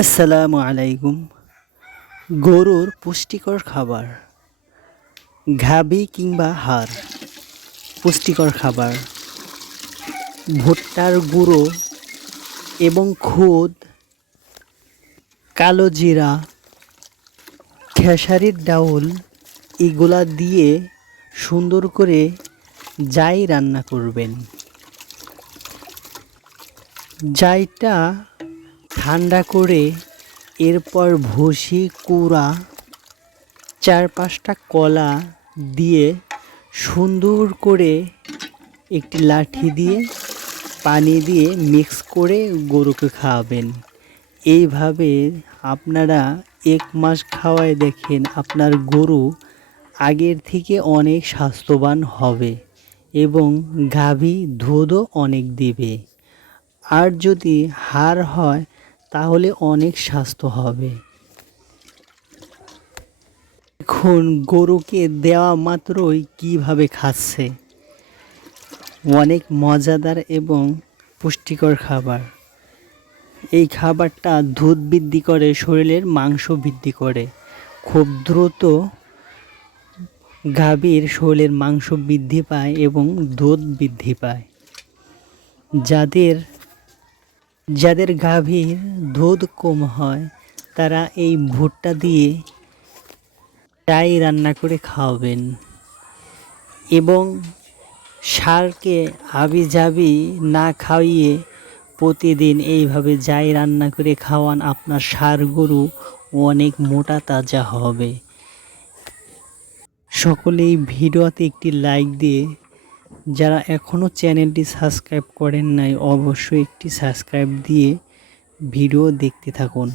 আসসালামু আলাইকুম। গরুর পুষ্টিকর খাবার, ঘাবি কিংবা হাড়। পুষ্টিকর খাবার: ভুট্টার গুঁড়ো এবং খুদ, কালো জিরা, খেসারির ডাউল এগুলা দিয়ে সুন্দর করে জাই রান্না করবেন। জাইটা ঠান্ডা করে এরপর ভুসি, কুড়া, 4-5টা কলা দিয়ে সুন্দর করে একটি লাঠি দিয়ে পানি দিয়ে মিক্স করে গরুকে খাওয়াবেন। এইভাবে আপনারা 1 মাস খাওয়ায় দেখেন আপনার গরু আগের থেকে অনেক স্বাস্থ্যবান হবে এবং গাভী দুধও অনেক দিবে। আর যদি হাড় হয় তাহলে অনেক স্বাস্থ্য হবে। এখন গরুকে দেওয়া মাত্রই কিভাবে খাচ্ছে, অনেক মজাদার এবং পুষ্টিকর খাবার। এই খাবারটা দুধ বৃদ্ধি করে, শরীরের মাংস বৃদ্ধি করে। খুব দ্রুত গাভীর শরীরের মাংস বৃদ্ধি পায় এবং দুধ বৃদ্ধি পায়। যাদের গাভীর দুধ কম হয় তারা এই ভুট্টা দিয়ে চাই রান্না করে খাওয়াবেন এবং ষাঁড়কে হাবিজাবি না খাইয়ে প্রতিদিন এইভাবে যাই রান্না করে খাওয়ান, আপনার ষাঁড় গরু অনেক মোটা তাজা হবে। সকলেই ভিডিওতে একটি লাইক দিয়ে, যারা এখনও চ্যানেলটি সাবস্ক্রাইব করেন নাই অবশ্যই একটি সাবস্ক্রাইব দিয়ে ভিডিও দেখতে থাকুন।